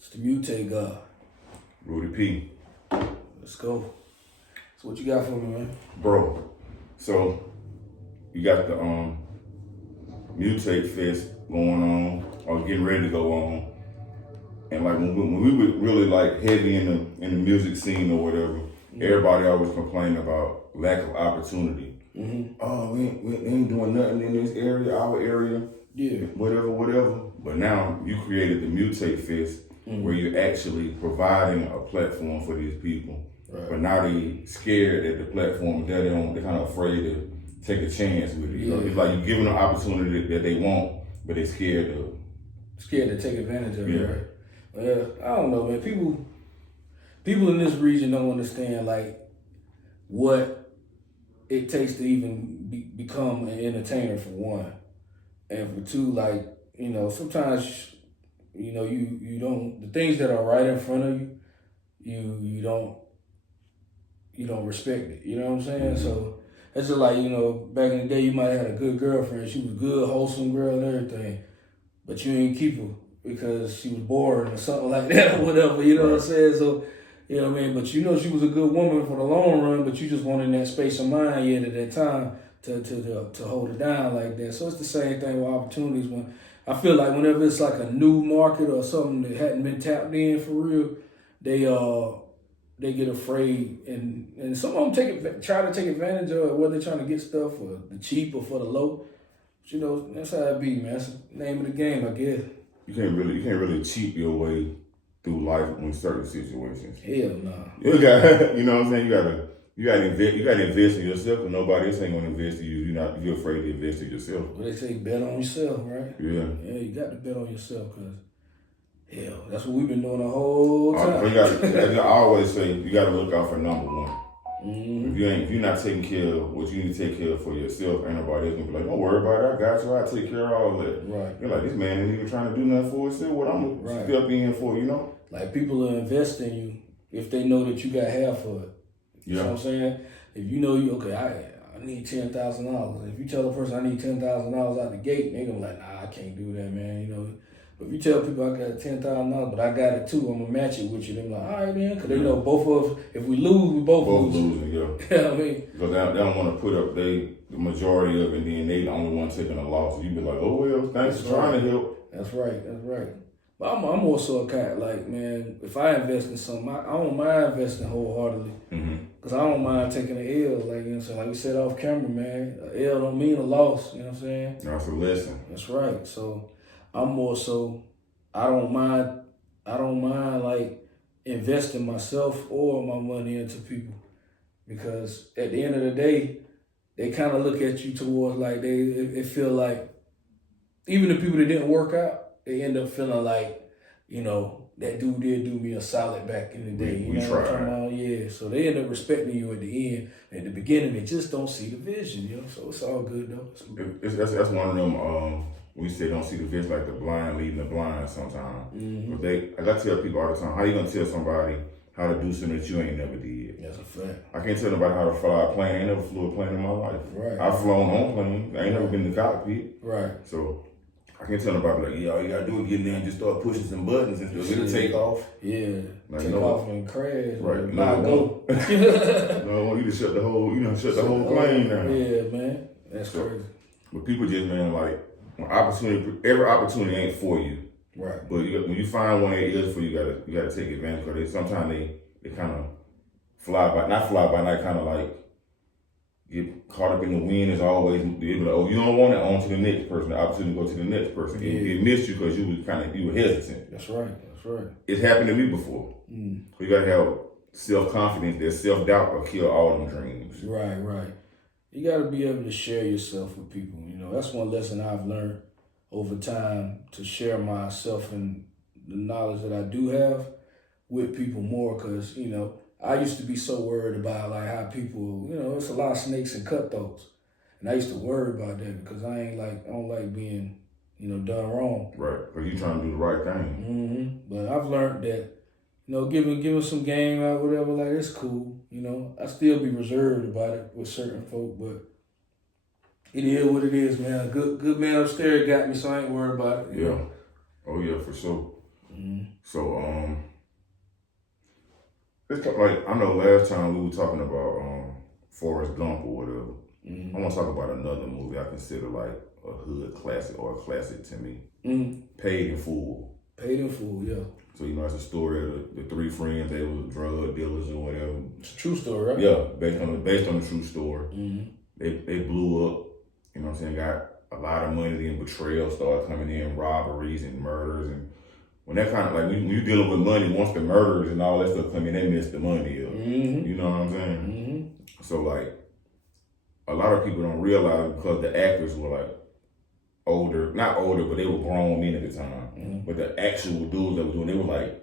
It's the Mutate God. Rudy P. Let's go. So what you got for me, man? Bro, so you got the Mutate Fest going on, or getting ready to go on. And like when we were really like heavy in the music scene or whatever, everybody always complaining about lack of opportunity. Oh, we ain't doing nothing in this area, our area. Yeah. Whatever. But now you created the Mutate Fest where you're actually providing a platform for these people. Right. But now they scared at the platform, they're kind of afraid to take a chance with it. You know? It's like you're giving them an opportunity that they want, but they're scared to take advantage of it. Yeah. Right? Well, I don't know, man. People in this region don't understand like what it takes to even become an entertainer, for one, and for two, like, you know, sometimes, you know, you don't, the things that are right in front of you, you don't respect it. You know what I'm saying? So it's just like, you know, back in the day, you might have had a good girlfriend. She was a good, wholesome girl and everything, but you ain't keep her because she was boring or something like that or whatever. You know what I'm saying? So, you know what I mean? But you know she was a good woman for the long run, but you just wanted that space of mind yet at that time to hold it down like that. So it's the same thing with opportunities. When I feel like whenever it's like a new market or something that hadn't been tapped in for real, they get afraid, and some of them try to take advantage of it, whether they're trying to get stuff for the cheap or for the low. But, you know, that's how it be, man. That's the name of the game, I guess. You can't really cheat your way through life in certain situations. Hell no. You got, you know what I'm saying? You gotta invest in yourself, and nobody else ain't gonna invest in you. You're afraid to invest in yourself. Well, they say bet on yourself, right? Yeah. Yeah, you got to bet on yourself, because hell, that's what we've been doing the whole time. I always say you gotta look out for number one. If you're not taking care of what you need to take care of for yourself, ain't nobody else gonna be like, don't worry about it, I got you, I take care of all that. Right. You're like, this man ain't even trying to do nothing for himself. What I'm gonna step in for, you know? Like, people will invest in you if they know that you got half of it. You know what I'm saying? If you know I need $10,000. If you tell a person I need $10,000 out the gate, they gonna be like, nah, I can't do that, man. You know. But if you tell people I got $10,000, but I got it too, I'm gonna match it with you. They're like, all right, man, because they know both of us. If we lose, we both losing. Yeah. You know what I mean? Because they don't want to put up the majority of it, and then they the only one taking a loss. So you be like, oh well, thanks for trying to help. That's right. But I'm also a kind like, man, if I invest in something, I don't mind investing wholeheartedly. Because I don't mind taking an L, like, you know what I'm saying? Like we said off camera, man, a L don't mean a loss, you know what I'm saying? That's a lesson. That's right. So I'm more so, I don't mind like investing myself or my money into people. Because at the end of the day, they kind of look at you towards like it feel like, even the people that didn't work out, they end up feeling like, you know, that dude did do me a solid back in the day. You know what I'm talking about? Yeah. So they end up respecting you at the end. At the beginning, they just don't see the vision, you know? So it's all good, though. That's one of them, we say don't see the vision, like the blind leading the blind sometimes. But I tell people all the time, how you gonna tell somebody how to do something that you ain't never did? That's a fact. I can't tell nobody how to fly a plane. I ain't never flew a plane in my life. Right. I've flown on planes. I ain't never been in the cockpit. Right. So I can't tell nobody like, yeah, all you gotta do is get in there and just start pushing some buttons and it'll take off. Yeah. Like, take off and crash. Right. Go. No, I want you to shut the whole, the whole plane down. Yeah, man. That's crazy. But people just, man, like, every opportunity ain't for you. Right. But when you find one that is for you, you gotta take advantage of it. Sometimes they kind of not fly by night, kind of like get caught up in the wind as always. They be like, oh, you don't want it, on to the next person, the opportunity to go to the next person. Yeah. It missed you because you were hesitant. That's right. It's happened to me before. So you gotta have self-confidence. That self-doubt will kill all them dreams. Right. You gotta be able to share yourself with people. You know, that's one lesson I've learned over time, to share myself and the knowledge that I do have with people more, because, you know, I used to be so worried about like how people, you know, it's a lot of snakes and cutthroats. And I used to worry about that because I don't like being, you know, done wrong. Right, because you're trying to do the right thing. But I've learned that, you know, giving some game out, whatever, like, it's cool. You know, I still be reserved about it with certain folk, but it is what it is, man. A good man upstairs got me, so I ain't worried about it. Yeah. Oh, yeah, for sure. So it's like I know last time we were talking about Forrest Gump or whatever. I want to talk about another movie I consider like a hood classic or a classic to me. Paid in Full. Paid in Full, yeah. So you know it's a story of the three friends. They were drug dealers or whatever. It's a true story, right? Yeah, based on the true story. They blew up. You know what I'm saying? Got a lot of money. Then betrayal started coming in, robberies and murders, and when that kind of like when you're dealing with money, once the murders and all that stuff come in, they miss the money. You know what I'm saying? So like a lot of people don't realize because the actors were like older, not older, but they were grown men at the time. But the actual dudes that were doing, they were like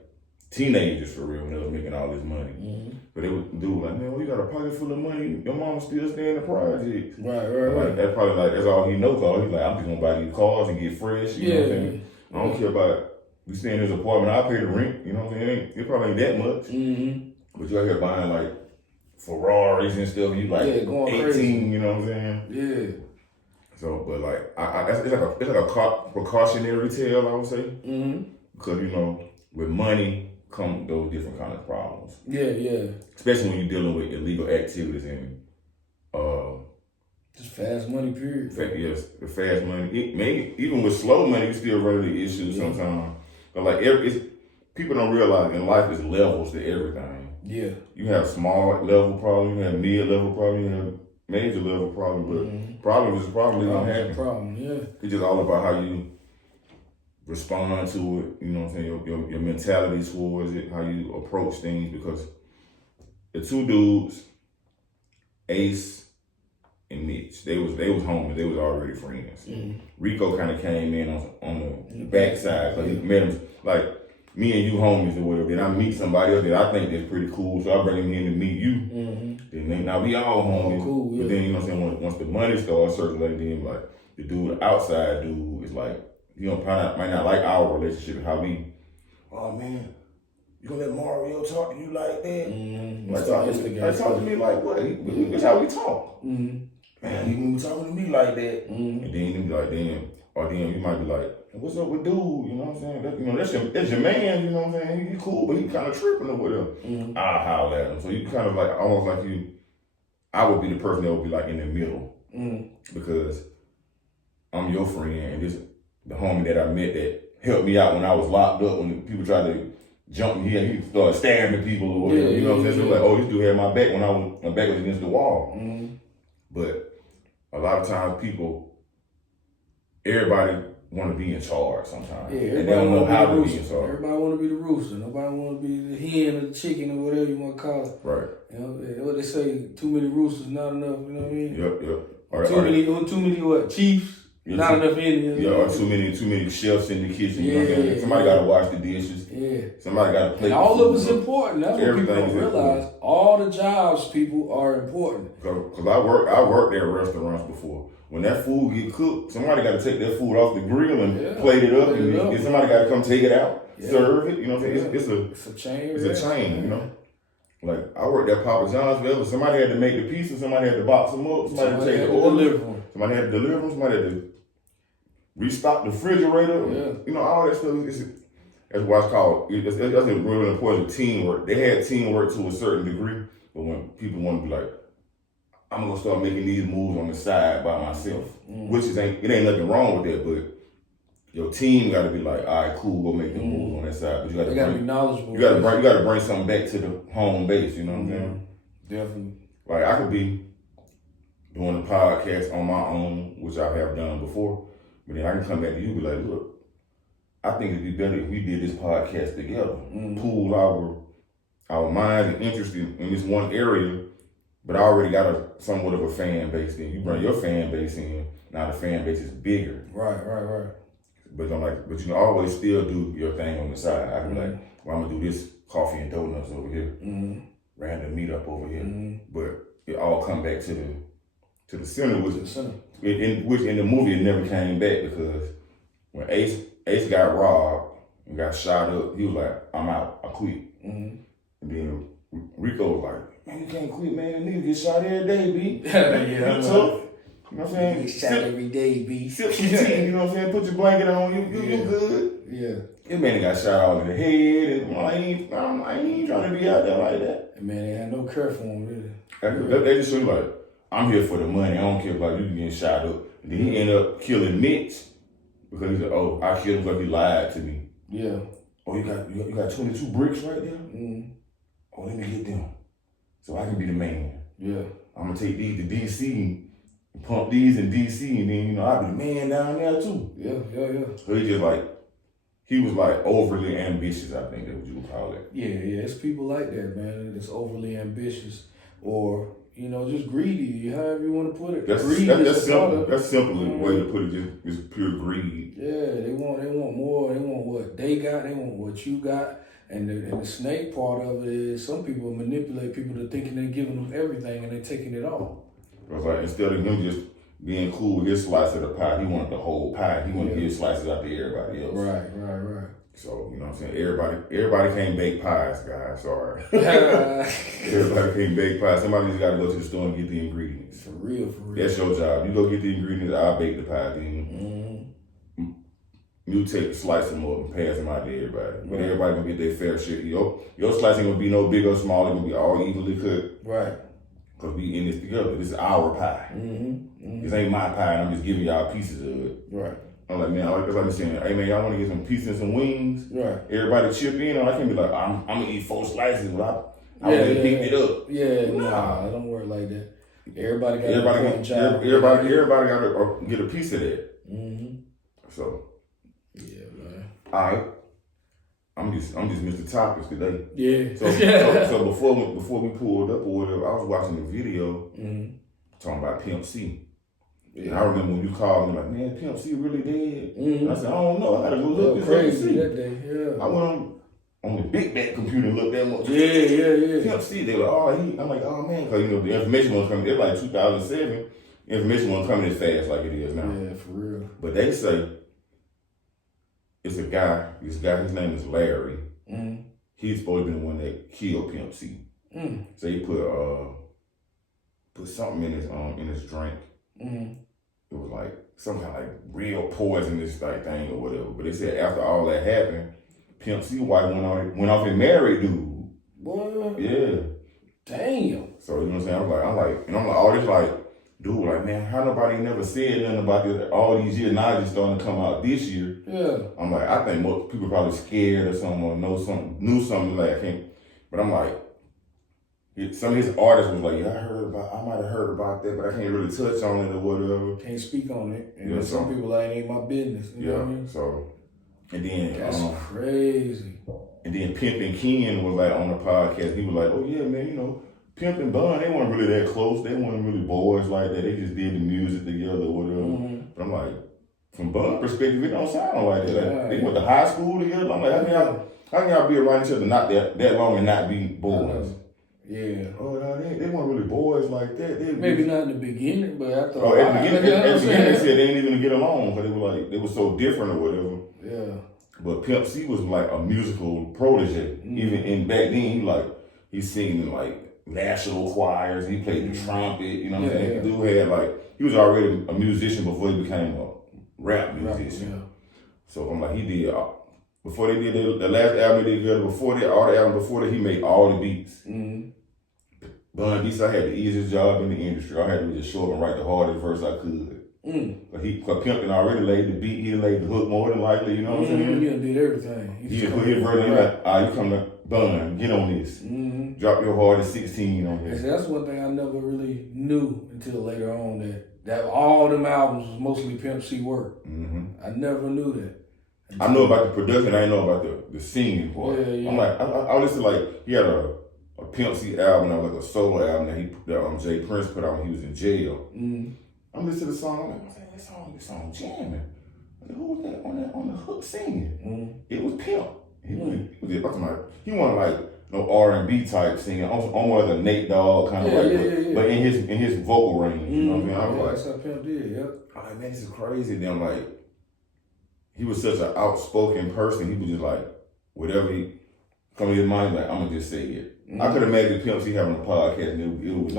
teenagers for real when they was making all this money. But they would do like, man, well, you got a pocket full of money. Your mama still stay in the project. Right. Like that's probably like that's all he knows. Cause he's like, I'm just gonna buy these cars and get fresh. You know what I'm saying? I don't care about we stay in this apartment. I pay the rent. You know what I'm saying? It probably ain't that much. But you out here buying like Ferraris and stuff. You like 18. Crazy. You know what I'm saying? Yeah. So, but like, it's like a precautionary tale, I would say, because you know, with money come those different kind of problems. Yeah. Especially when you're dealing with illegal activities and just fast money. Period. Yes, the fast money. Even with slow money, you still run into issues sometimes. But like, people don't realize in life is levels to everything. Yeah. You have small level problems, you have mid level problems, you have major level problem, but problem is a problem. It's gonna happen. Problem, yeah. It's just all about how you respond to it. You know what I'm saying? Your mentality towards it, how you approach things. Because the two dudes, Ace and Mitch, they was homies. They was already friends. Rico kind of came in on the backside because he met him like me and you homies or whatever. Then I meet somebody else that I think that's pretty cool, so I bring him in to meet you. Then now we all homies. Cool, yeah. But then you know what I'm saying, once the money starts circulating, then like the dude, the outside dude, is like, you know, might not like our relationship, how we, oh man, you gonna let Mario talk to you like that? Like talk to me like what? That's how we talk. Man, you be talking to me like that. And then you be like, damn. Or then you might be like, what's up with dude? You know what I'm saying? That, you know, that's your man, you know what I'm saying? He cool, but he kind of tripping or whatever. I'll holler at him. So you kind of like, almost like I would be the person that would be like in the middle. Because I'm your friend and this the homie that I met that helped me out when I was locked up when people tried to jump me. He started staring at people or whatever. You know what I'm saying? So like, oh, this dude had my back when my back was against the wall. But a lot of times everybody want to be in charge sometimes. Yeah, and they don't know how to be in charge. Everybody want to be the rooster. Nobody want to be the hen or the chicken or whatever you want to call it. Right. You know what they say, too many roosters, not enough, you know what I mean? Yep. Too many what? Chiefs? Not enough Indians. Yeah, or too many chefs in the kitchen. You know what I mean? Somebody got to wash the dishes. Yeah. Somebody got to play. And all of it's important. That's what people don't realize. Important. All the jobs, people, are important. Because I worked at restaurants before. When that food get cooked, somebody got to take that food off the grill and plate it up. And somebody got to come take it out, serve it. You know what I'm saying? It's a chain. It's a chain, you know? Like, I worked at Papa John's forever. Somebody had to make the pizza. Somebody had to box them up. Somebody had to take the order. Somebody had to deliver them. Somebody had to restock the refrigerator. You know, all that stuff. That's why it's called, that's a really important teamwork. They had teamwork to a certain degree, but when people want to be like, I'm going to start making these moves on the side by myself, which it ain't nothing wrong with that, but your team got to be like, all right, cool, go make the moves on that side. But you got to be knowledgeable. You got to bring something back to the home base, you know what I'm saying? Definitely. Like, I could be doing a podcast on my own, which I have done before, but then I can come back to you and be like, look, I think it'd be better if we did this podcast together. Pool our minds and interest in this one area, but I already got somewhat of a fan base. Then you bring your fan base in, now the fan base is bigger. Right. But I'm like, but you can always still do your thing on the side. I can be like, well, I'm gonna do this coffee and donuts over here, random meetup over here. But it all come back to the center, which in the movie it never came back because when Ace got robbed and got shot up, he was like, I'm out, I quit. And then Rico was like, man, you can't quit, man. Niggas get shot every day, B. Yeah, tough. You know what I'm saying? Get shot every day, B. Sip some tea, you know what I'm saying? Put your blanket on, you good. Yeah. This man got shot all in the head, and I ain't trying to be out there like that. And man, they had no care for him, really. They just show you like, I'm here for the money. I don't care about you getting shot up. And then he ended up killing Mitch because he said, "Oh, I killed him because he lied to me." Yeah. Oh, you got 22 bricks right there. Mm-hmm. Oh, let me get them so I can be the man. Yeah. I'm gonna take these to DC, and pump these in DC, and then I'll be the man down there too. Yeah. So he was like overly ambitious. I think that's what you would call it. Yeah. It's people like that, man. That's overly ambitious, or just greedy. However you want to put it. That's simple. That's simple way to put it. Just pure greed. Yeah, they want more. They want what they got. They want what you got. And the snake part of it is some people manipulate people to thinking they're giving them everything and they're taking it all. It was like instead of him just being cool with his slice of the pie, he wanted the whole pie. He wanted to give slices out to everybody else. Right. So, you know what I'm saying? Everybody can't bake pies, guys. Sorry. Everybody can't bake pies. Somebody just got to go to the store and get the ingredients. For real. That's your job. You go get the ingredients, I'll bake the pie. Then you take the slice them up and pass them out to everybody. But everybody gonna get their fair share. Your slice ain't gonna be no big or small. It's gonna be all equally cooked. Right. Because we in this together. This is our pie. This ain't my pie, and I'm just giving y'all pieces of it. Right. I'm like, man, that's like me saying, hey man, y'all want to get some pieces and some wings? Right. Everybody chip in, or I can't be like, I'm gonna eat 4 slices, but I picked it up. Yeah, nah, I don't work like that. Everybody got everybody got to get a piece of that. So, yeah, man. All right, I'm just Mr. Topics today. Yeah. So before we pulled up or whatever, I was watching a video talking about Pimp C. Yeah. And I remember when you called me like, man, Pimp C really dead? And I said, I don't know. I gotta go look this crazy up. That day, yeah. I went on the big back computer and looked that much. Yeah. Pimp C, they were I'm like, oh man, because the information wasn't coming. It was like 2007. Information wasn't coming as fast like it is now. Yeah, for real. But they say it's a guy. This guy, his name is Larry. He's supposed to be the one that killed Pimp C. So he put something in his drink. It was like some kind of like real poisonous thing or whatever. But they said after all that happened, Pimp C wife went off and married dude. What? Yeah. Damn. So you know what I'm saying? I'm like, all this dude, like, man, how nobody never said nothing about this all these years? Now it's just starting to come out this year. Yeah. I'm like, I think most people probably scared or something or knew something like I can't. But I'm like, some of his artists was like, yeah, I might have heard about that, but I can't really touch on it or whatever. Can't speak on it. And some people like, it ain't my business. You know what I mean? So, and then that's crazy. And then Pimp and Ken was like on the podcast. He was like, oh yeah, man, Pimp and Bun, they weren't really that close. They weren't really boys like that. They just did the music together or whatever. But I'm like, from Bun perspective, it don't sound like that. Like, they went to high school together. I'm like, how can y'all be around each other not that long and not be boys? Yeah. Oh, no, they weren't really boys like that. Maybe not in the beginning, but after at the beginning, they said they didn't even get along because they were so different or whatever. Yeah. But Pimp C was like a musical protege. Even back then, he sang in like national choirs. He played the trumpet. You know what I'm saying? Dude had he was already a musician before he became a rap musician. Yeah. So I'm like, he did. Before they did the last album they did together, before that, all the album before that, he made all the beats. Bun B, so I had the easiest job in the industry. I had to just show up and write the hardest verse I could. But Pimpin' already laid the beat, he laid the hook more than likely, you know what I'm saying? He did everything. He just put his verse in, you come to Bun, get on this. Drop your hardest 16 on this. That's one thing I never really knew until later on, that all them albums was mostly Pimp C work. I never knew that. I know about the production, I didn't know about the singing part. Yeah. I'm like, I listened he had a Pimp C album that was like a solo album that Jay Prince put out when he was in jail. I'm listening to the song, I'm like, this song jamming. Who was that on the hook singing? It was Pimp. He wasn't like no R&B type singing, almost like a Nate Dogg kind of but in his vocal range. You know what I mean? I was like, that's how Pimp did. Yep. I'm like, man, this is crazy. Then he was such an outspoken person. He was just like, whatever he come to his mind, like, I'm gonna just say it. I could imagine Pimp C having a podcast and it was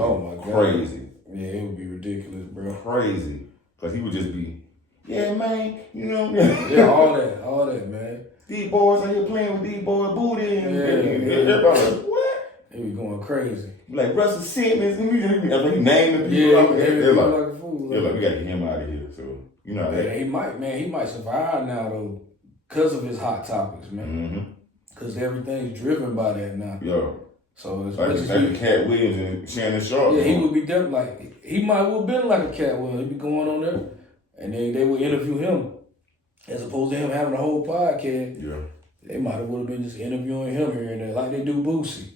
crazy. Yeah, it would be ridiculous, bro. Crazy. Because he would just be, Yeah, man, you know. Yeah, all that, man. These boys out here playing with these boys' booty. And everybody like, what? They be going crazy. Like Russell Simmons, and he naming people. Yeah, They're like like, a fool. we gotta get him out of here. So, you know that. Yeah, he might survive now, though, because of his hot topics, man. Because everything's driven by that now. Yeah. So it's like Cat Williams and Shannon Sharp. Yeah, he would be definitely like, he might have been like a Cat Williams. He'd be going on there, and they would interview him. As opposed to him having a whole podcast. Yeah. They might have would have been just interviewing him here and there, like they do Boosie.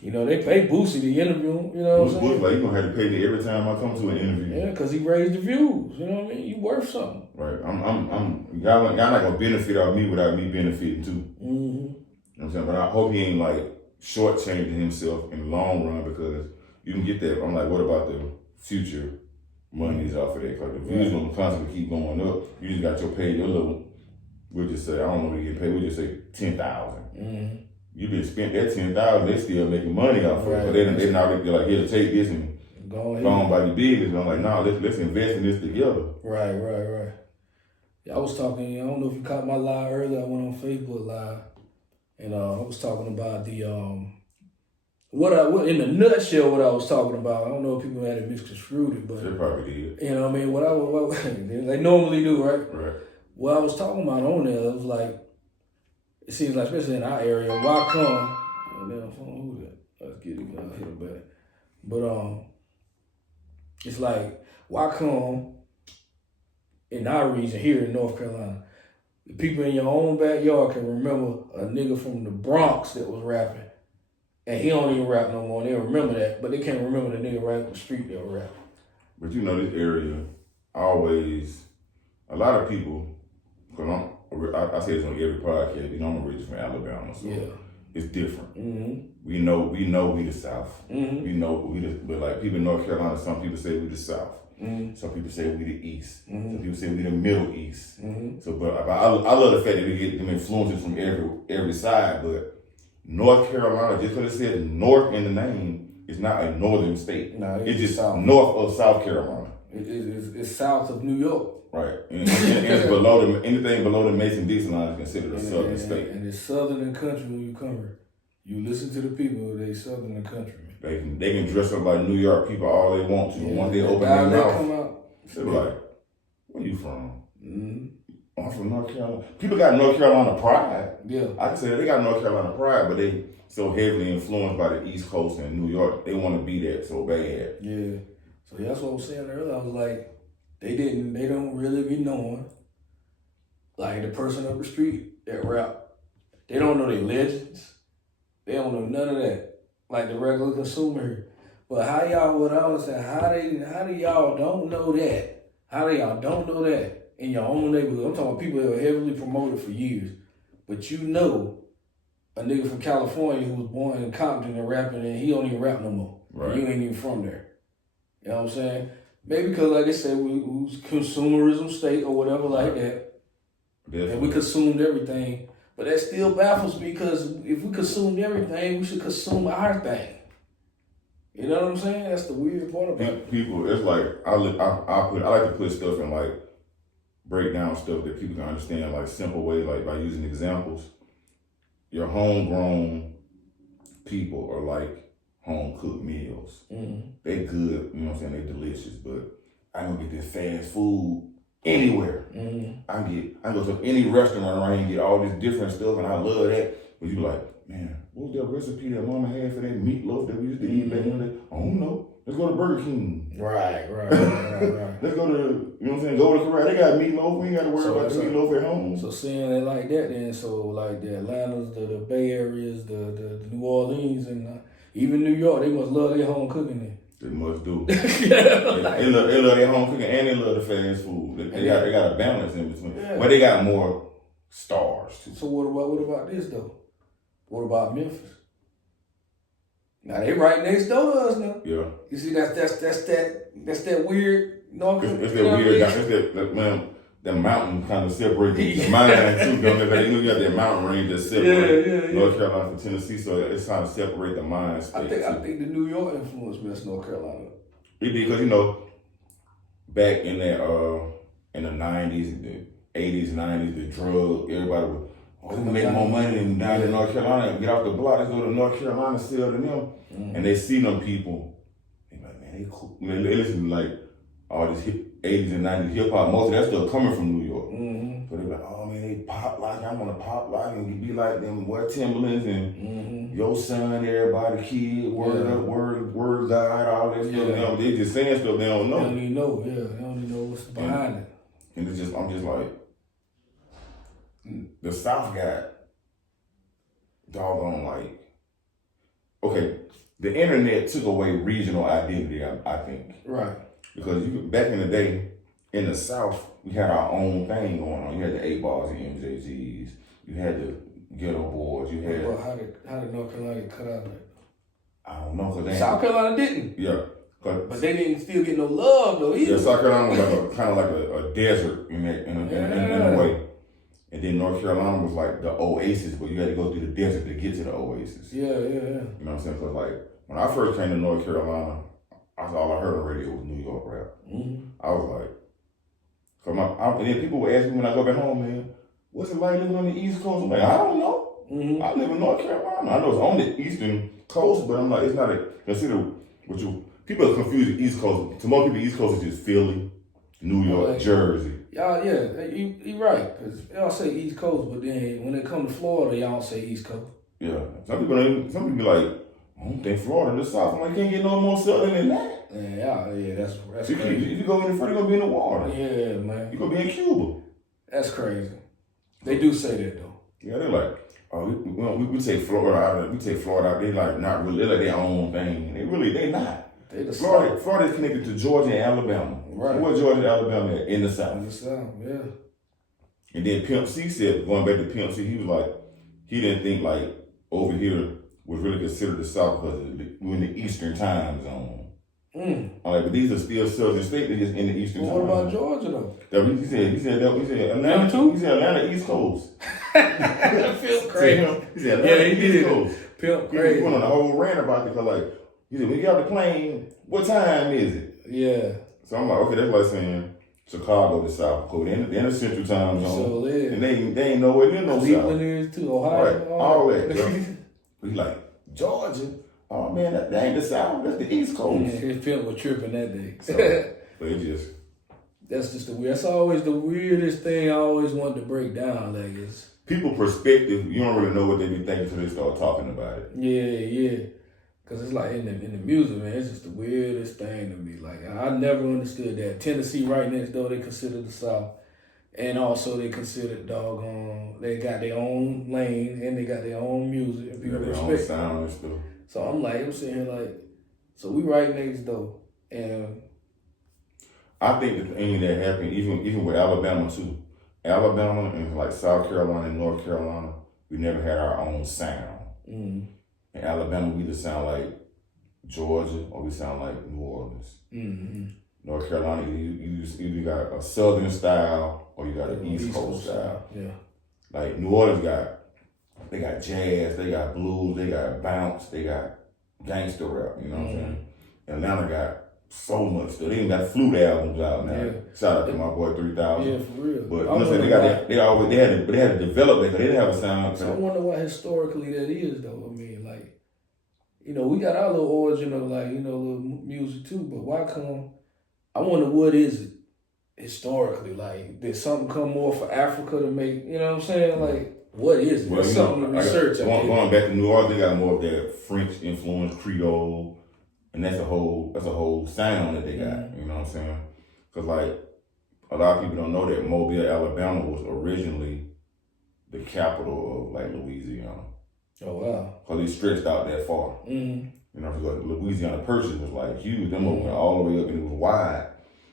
You know, they pay Boosie to interview him, you know what I'm saying? Like, you're going to have to pay me every time I come to an interview. Yeah, because he raised the views, you know what I mean? You worth something. Right. Y'all not going to benefit off me without me benefiting too. Mm-hmm. You know what I'm saying? But I hope he ain't like shortchanging himself in the long run, because you can get that. I'm like, what about the future monies off of that? Because the views going to constantly keep going up. You just got your pay, your little, we'll just say, I don't know what you get paid, we'll just say 10,000. Mm-hmm. You been spent that 10,000, they still making money off of it. But they're like, here to take this and go on by the business. And I'm like, nah, let's invest in this together. Right. Yeah, I was talking, I don't know if you caught my live earlier, I went on Facebook Live, and I was talking about the, what in a nutshell, what I was talking about. I don't know if people had it misconstrued, but they probably did. You know what I mean? What they normally do, right? Right. What I was talking about on there, it was like, it seems like, especially in our area, why come? Oh, damn phone, who that? Let's get it, I'll hit it back. But it's like, why come in our region here in North Carolina, the people in your own backyard can remember a nigga from the Bronx that was rapping, and he don't even rap no more. They remember that, but they can't remember the nigga right up the street that was rapping. But you know, this area always, a lot of people, because I say this on every podcast, you know, I'm originally from Alabama, so it's different. Mm-hmm. We know we the South. Mm-hmm. We know but like people in North Carolina, some people say we the South. Mm-hmm. Some people say we the East. Mm-hmm. Some people say we the Middle East. Mm-hmm. So, but I love the fact that we get them influences from every side. But North Carolina, just because it says North in the name, it's not a northern state. No, it's just south. north of South Carolina. It's south of New York. Right. And it's anything below the Mason-Dixon line is considered a southern state. And it's southern and country when you come here. You listen to the people, they southern and country. They can dress up like New York people all they want to. Yeah, once they open their mouth, they're like, where you from? Mm-hmm. I'm from North Carolina. People got North Carolina pride. Yeah. I can say they got North Carolina pride, but they so heavily influenced by the East Coast and New York. They want to be that so bad. Yeah. So that's what I was saying earlier. I was like, they don't really be knowing, like the person up the street that rap. They don't know their legends. They don't know none of that. Like the regular consumer here. But how y'all would understand, how do y'all don't know that? How do y'all don't know that in your own neighborhood? I'm talking about people that were heavily promoted for years. But you know a nigga from California who was born in Compton and rapping, and he don't even rap no more. Right. You ain't even from there. You know what I'm saying? Maybe because, like they said, we was consumerism state or whatever like that. Definitely. And we consumed everything. But that still baffles me, because if we consumed everything, we should consume our thing. You know what I'm saying? That's the weird part about it. People, it's like, I like to put stuff in, like, break down stuff that people can understand, like simple ways, like by using examples. Your homegrown people are like home cooked meals. Mm-hmm. They good, you know what I'm saying? They delicious, but I don't get this fast food anywhere. Mm-hmm. I go to any restaurant around and get all this different stuff, and I love that. But you like, man, what was that recipe that mama had for that meatloaf that we used to eat back in the day? I don't know. Let's go to Burger King. Right. Let's go to, you know what I'm saying, go to Korea. They got meatloaf. We ain't got to worry about the meatloaf at home. So seeing it like that then, so like the Atlantas, the Bay Areas, the New Orleans, and even New York, they must love their home cooking then. They must do. They love their home cooking and they love the fast food. They got a balance in between. Yeah. But they got more stars too. So what about this though? What about Memphis? Now they right next door to us now. Yeah. You see that's that weird North Carolina. It's that weird. It's that mountain kind of separates the mind too. You got that mountain range that separates North Carolina from Tennessee, so it's trying to separate the mind space. I think the New York influence messed North Carolina. It did, because you know, back in that in the 90s, the 80s, 90s, the drug, everybody was, we can make more money than down in North Carolina. Get off the block, let's go to North Carolina, sell to them. And they see them people, they like, man, they cool. Man, they listen to like all this 80s and 90s hip hop. Most of that stuff coming from New York. So they like, oh man, they pop like, I want to pop like and be like them, wear Timberlands and your son, everybody, kid, word God, all that stuff. You know, they just saying stuff they don't know. They don't even know, they don't even know what's behind it. And it's just, I'm just like, the South got doggone like, okay, the internet took away regional identity, I think. Right. Because back in the day, in the South, we had our own thing going on. You had the 8 Balls and MJGs. You had the Ghetto Boys. You had. Well, how did North Carolina cut out that? I don't know. Cause South Carolina didn't. Yeah. But they didn't still get no love though either. Yeah, South Carolina was kind of like a desert in a way. And then North Carolina was like the oasis, but you had to go through the desert to get to the oasis. Yeah. You know what I'm saying? Because like when I first came to North Carolina, all I heard on the radio was New York rap. I was like, and then people would ask me when I go back home, man, what's it like living on the East Coast? I'm like, I don't know. I live in North Carolina. I know it's on the Eastern Coast, but I'm like, it's not considered what people are confused with East Coast. To most people, East Coast is just Philly, New York, Jersey. Y'all, you right. Cause y'all say East Coast, but then when it comes to Florida, y'all say East Coast. Yeah, some people be like, I don't think Florida the South. I'm like, can't get no more southern than that. Yeah, that's If you go any further, you're gonna be in the water. Yeah, man. You're gonna be in Cuba. That's crazy. They do say that though. Yeah, they're like, oh, we take Florida out. We take Florida out. They like not really. They like their own thing. They not. Florida is connected to Georgia and Alabama. Right. Where Georgia and Alabama at? In the South. In the South, yeah. And then Pimp C said, going back to Pimp C, he was like, he didn't think like over here was really considered the South because we're in the Eastern time zone. I'm like, but these are still southern states. They're just in the Eastern time zone. What about Georgia though? He said Atlanta too. He said Atlanta East Coast. That feels crazy. He said Atlanta East Coast. Pimp crazy. He went on a whole rant about it because like, he said, when you got the plane, what time is it? Yeah. So I'm like, okay, that's like saying Chicago to South Dakota. They're in the Central time zone. So is. And they ain't nowhere near no South. Cleveland is too, Ohio. Right, all that. We like, Georgia? Oh man, that ain't the South, that's the East Coast. His Pimp was tripping that day. So, but it just. That's just that's always the weirdest thing I always wanted to break down, like it's. People perspective, you don't really know what they be thinking until they start talking about it. Yeah. Cause it's like in the music, man, it's just the weirdest thing to me. Like I never understood that. Tennessee right next door, they consider the South. And also they consider doggone, they got their own lane and they got their own music. And people their respect own sound and stuff. So I'm sitting here like, so we right next door. And I think the thing that happened, even with Alabama too. Alabama and like South Carolina and North Carolina, we never had our own sound. In Alabama, we either sound like Georgia or we sound like New Orleans. North Carolina, you either got a Southern style or you got an East Coast style. Yeah. Like New Orleans they got jazz, they got blues, they got bounce, they got gangster rap. You know what I'm saying? Atlanta got so much stuff. They even got flute albums out now. Yeah. Shout out to my boy 3000. Yeah, for real. But I'm saying they had to develop that because they didn't have a sound. So I wonder what historically that is though. I mean, like, you know, we got our little origin of like, you know, little music too, but why come? I wonder what is it historically? Like, did something come more for Africa to make? You know what I'm saying? Like, what is it? Well, There's something to research. Going back to New Orleans, they got more of that French influence, Creole. And that's a whole sound that they got, you know what I'm saying? Because like a lot of people don't know that Mobile, Alabama was originally the capital of like Louisiana. Oh wow! Because it stretched out that far. You know, because Louisiana Purchase was like huge. Them went all the way up and it was wide.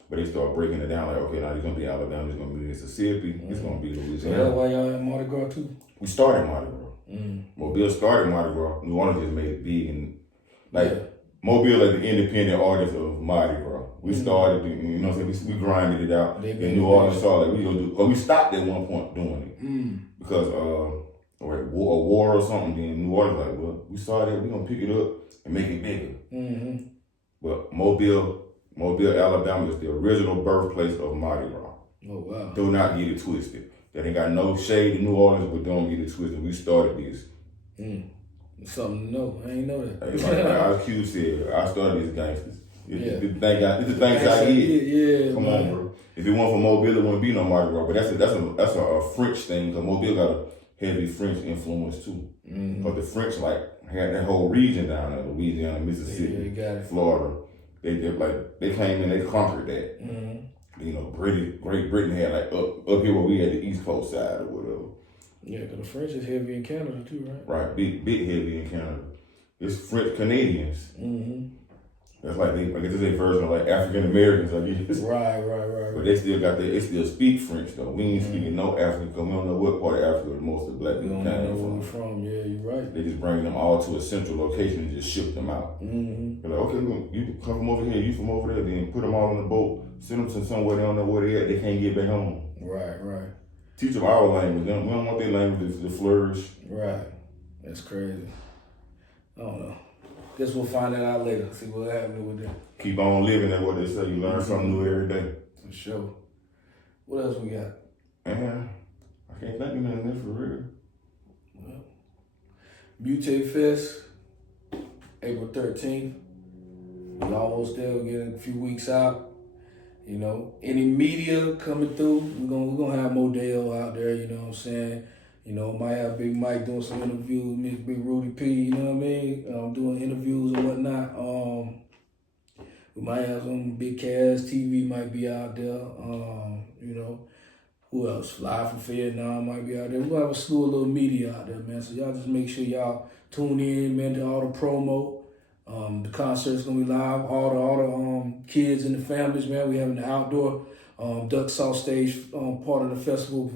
But they started breaking it down like, okay, now it's gonna be Alabama, it's gonna be Mississippi, it's gonna be Louisiana. So that's why y'all had Mardi Gras too. We started Mardi Gras. Mobile started Mardi Gras. New Orleans just made it big and like. Yeah. Mobile is the independent artist of Mardi Gras. We started, you know what I'm saying? We grinded it out. And New Orleans saw that we gonna do, we stopped at one point doing it. Because a war or something, then New Orleans like, well, we saw that, we gonna pick it up and make it bigger. But Mobile, Alabama is the original birthplace of Mardi Gras. Oh wow. Do not get it twisted. That ain't got no shade to New Orleans, but don't get it twisted. We started this. Something to know. I ain't know that. It's like Ice Cube said, I started these gangsters. It's the things I get. Yeah, Come man. on, bro. If it weren't for Mobile, it wouldn't be no Mardi Gras. But that's a French thing, because Mobile got a heavy French influence too. But the French had that whole region down there, Louisiana, Mississippi, Florida. They came in, they conquered that. You know, Great Britain had up here where we had the East Coast side or whatever. Yeah, because the French is heavy in Canada too, right? Right, big heavy in Canada. It's French Canadians. That's I guess it's a version of African Americans, I guess. Right. But they still speak French though. We ain't speaking no African because we don't know what part of Africa most of the black people came from. Yeah, you're right. They just bring them all to a central location and just ship them out. They're like, okay, look, you come from over here, you from over there, then put them all on the boat, send them to somewhere they don't know where they at, they can't get back home. Right. Teach them our language. We don't want their language to flourish. Right. That's crazy. I don't know. Guess we'll find that out later. See what happens with that. Keep on living, that's what they say. You learn something new every day. For sure. What else we got? Man, I can't think of nothing for real. Well, Mutate Fest, April 13th. We almost there. We're getting a few weeks out. You know, any media coming through, we're gonna have Modell out there. You know what I'm saying? You know, might have Big Mike doing some interviews with me, Big Rudy P. You know what I mean? Doing interviews and whatnot. We might have some Big Cass TV might be out there. You know, who else? Fly from Vietnam might be out there. We're gonna have a slew of little media out there, man. So y'all just make sure y'all tune in, man, to all the promo. The concert's gonna be live. All the kids and the families, man. We having the outdoor duck sauce stage part of the festival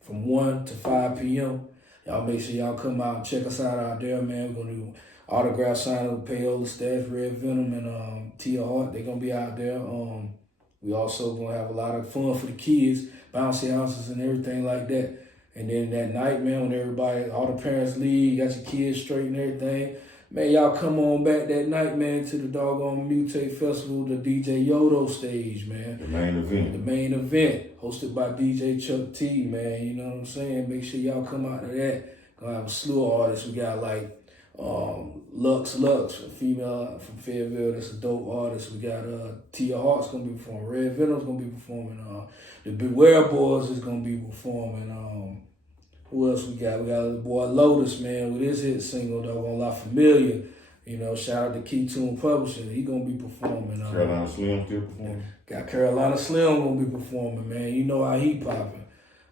from 1 to 5 p.m. Y'all make sure y'all come out and check us out there, man. We're gonna do autograph signing with Payola Stash, Red Venom, and Tia Hart. They're gonna be out there. We also gonna have a lot of fun for the kids, bouncy houses and everything like that. And then that night, man, when all the parents leave, you got your kids straight and everything. Man, y'all come on back that night, man, to the doggone Mutate Festival, the DJ Yodo stage, man. The main event, hosted by DJ Chuck T, man. You know what I'm saying? Make sure y'all come out to that. Gonna have a slew of artists. We got Lux, a female from Fayetteville, that's a dope artist. We got Tia Hart's gonna be performing. Red Venom's gonna be performing. The Beware Boys is gonna be performing. Who else we got? We got the boy Lotus, man, with his hit single, doggone La Familia. You know, shout out to Key Tune Publishing. He gonna be performing. Carolina Slim still performing. Got Carolina Slim gonna be performing, man. You know how he popping.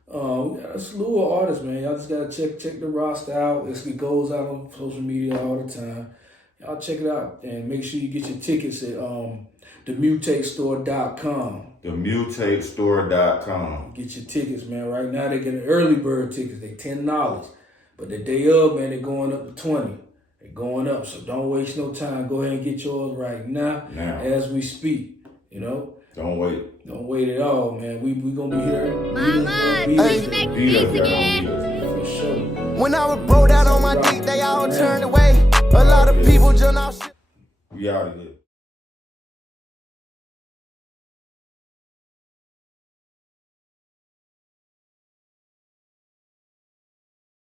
We got a slew of artists, man. Y'all just gotta check the roster out. It goes out on social media all the time. Y'all check it out and make sure you get your tickets at themutatestore.com. Themutatestore.com. Get your tickets, man. Right now they get early bird tickets. They $10. But the day of, man, they're going up to $20. They're going up. So don't waste no time. Go ahead and get yours right now. As we speak. You know? Don't wait. Don't wait at all, man. We gonna be here. Mama, please make peace again. For sure. When I was broke down on my dick, they all turned away. A lot of people just now. We out of here.